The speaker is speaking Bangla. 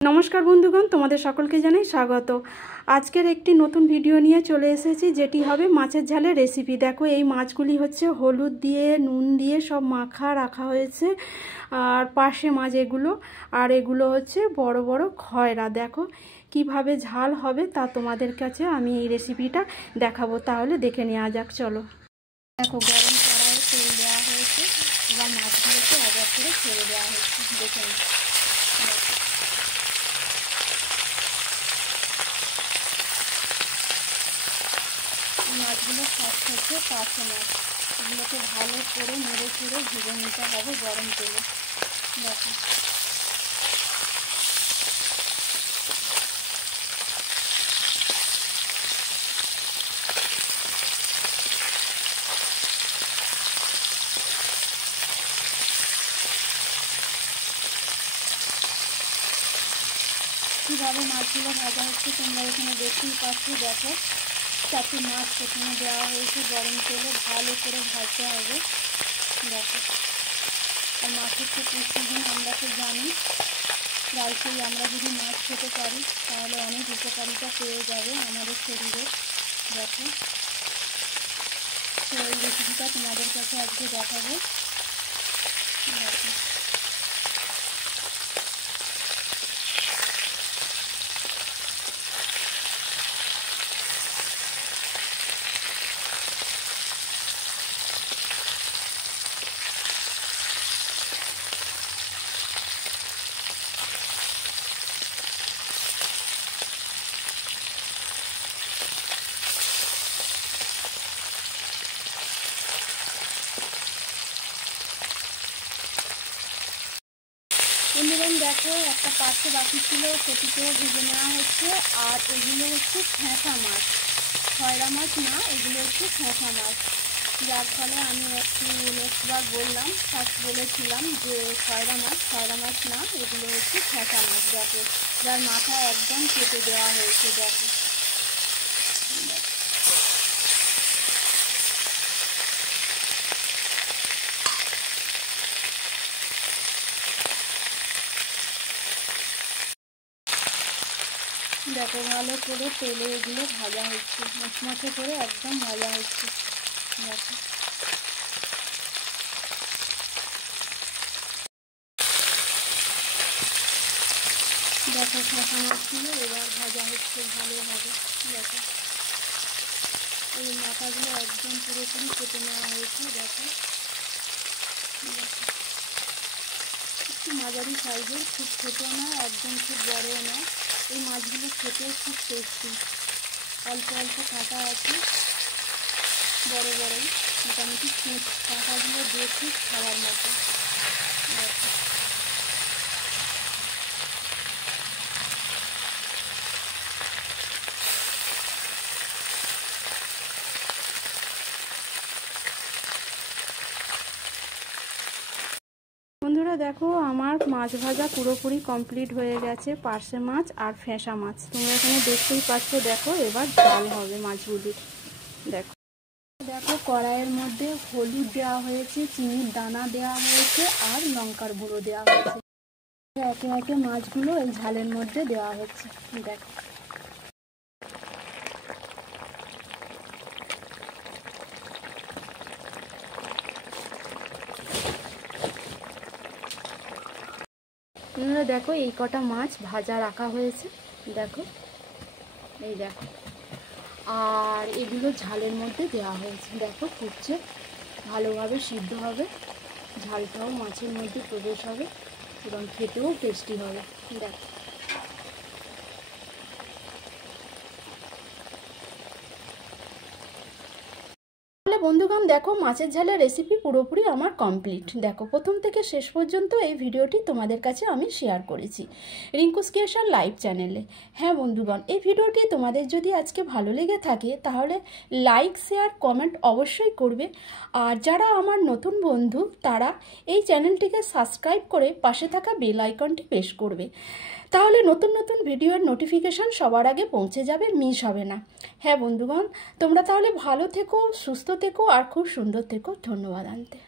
নমস্কার বন্ধুগণ, তোমাদের সকলকে জানাই স্বাগত। আজকের একটি নতুন ভিডিও নিয়ে চলে এসেছি, যেটি হবে মাছের ঝালের রেসিপি। দেখো, এই মাছগুলি হচ্ছে হলুদ দিয়ে নুন দিয়ে সব মাখা রাখা হয়েছে, আর পাশে মাছ এগুলো, আর এগুলো হচ্ছে বড় বড় খয়রা। দেখো কিভাবে ঝাল হবে তা তোমাদের কাছে আমি এই রেসিপিটা দেখাবো। তাহলে দেখে নেওয়া যাক, চলো। দেখো, গরম কড়াইয়ে তেল দেওয়া হয়েছে, এবার মাছগুলোকে এক এক করে ছেড়ে দেওয়া হচ্ছে। দেখে নিই, মাছগুলো সব থেকে কাঁচা মাছ, এগুলোকে ভালো করে নেড়ে চেড়ে ভেজে নিতে হবে গরম তেলে। দেখো, কীভাবে মাছগুলো ভাজা হচ্ছে তোমরা এখানে দেখতেই পাচ্ছ। দেখো, 4টি মাছ প্রথমে দেওয়া হয়েছে গরম তেলে, ভালো করে ভাজতে হবে। দেখো, আর মাছের তো পুষ্টিগুণ আমরা তো জানি, প্রায়শই আমরা যদি মাছ খেতে পারি তাহলে অনেক উপকারিতা পেয়ে যাবে আমাদের শরীরে। দেখো, তো এই রেসিপিটা তোমাদের কাছে আজকে দেখাবো। দেখো, বন্ধুগণ দেখো, একটা পাত্রে বাকি ছিল, সেটিকেও ভেজে নেওয়া হচ্ছে। আর এগুলো হচ্ছে ঠেঁটা মাছ, খয়রা মাছ না, এগুলো হচ্ছে ঠেঁটা মাছ। যার ফলে আমি একবার বললাম, ফার্স্ট বলেছিলাম যে খয়রা মাছ না, এগুলো হচ্ছে ঠেঁটা মাছ। দেখো, যার মাথা একদম কেটে দেওয়া হয়েছে। দেখো, দেখো ভালো করে তেলে এগুলো ভাজা হচ্ছে, মচমচে করে একদম ভাজা হচ্ছে। দেখো, দেখো ঠেঁটা মাছগুলো এবার ভাজা হচ্ছে ভালোভাবে। দেখো, এই মাথাগুলো একদম পুরোপুরি কেটে নেওয়া হয়েছে। দেখো, একটু মাঝারি সাইজের, খুব ছোটো না, একদম খুব বড়ও না। এই মাছগুলো খেতেও খুব টেস্টি, অল্প অল্প কাঁটা আছে, বড় বড়ই, মোটামুটি কাঁটাগুলো দেখে খাওয়ার মতো। দেখো, বন্ধুরা দেখো, আমার মাছ ভাজা পুরোপুরি কমপ্লিট হয়ে গেছে। পার্শে মাছ আর ফ্যাঁসা মাছ তোমরা এখানে দেখতেই পাচ্ছ। দেখো, এবার ডাল হবে মাছগুলি। দেখো, দেখো কড়াইয়ের মধ্যে হলুদ দেওয়া হয়েছে, চিনির দানা দেওয়া হয়েছে, আর লঙ্কার গুঁড়ো দেওয়া হয়েছে। একে একে মাছগুলো এই ঝালের মধ্যে দেওয়া হচ্ছে। দেখো, দেখো এই কটা মাছ ভাজা রাখা হয়েছে। দেখো, এই দেখো, আর এগুলো ঝালের মধ্যে দেওয়া হয়েছে। দেখো ফুটছে, ভালোভাবে সিদ্ধ হবে, ঝালটাও মাছের মধ্যে প্রবেশ হবে এবং খেতেও টেস্টি হবে। দেখো, বন্ধুগণ দেখো, মাছের ঝালের রেসিপি পুরোপুরি আমার কমপ্লিট। দেখো, প্রথম থেকে শেষ পর্যন্ত এই ভিডিওটি তোমাদের কাছে আমি শেয়ার করেছি রিঙ্কুস ক্রিয়েশন লাইভ চ্যানেলে। হ্যাঁ বন্ধুগণ, এই ভিডিওটি তোমাদের যদি আজকে ভালো লেগে থাকে তাহলে লাইক, শেয়ার, কমেন্ট অবশ্যই করবে। আর যারা আমার নতুন বন্ধু তারা এই চ্যানেলটিকে সাবস্ক্রাইব করে পাশে থাকা বেল আইকনটি প্রেস করবে, তাহলে নতুন নতুন ভিডিওর নোটিফিকেশান সবার আগে পৌঁছে যাবে, মিস হবে না। হ্যাঁ বন্ধুগণ, তোমরা তাহলে ভালো থেকো, সুস্থ থেকো, আর খুব সুন্দর থেকো। ধন্যবাদ আনতে।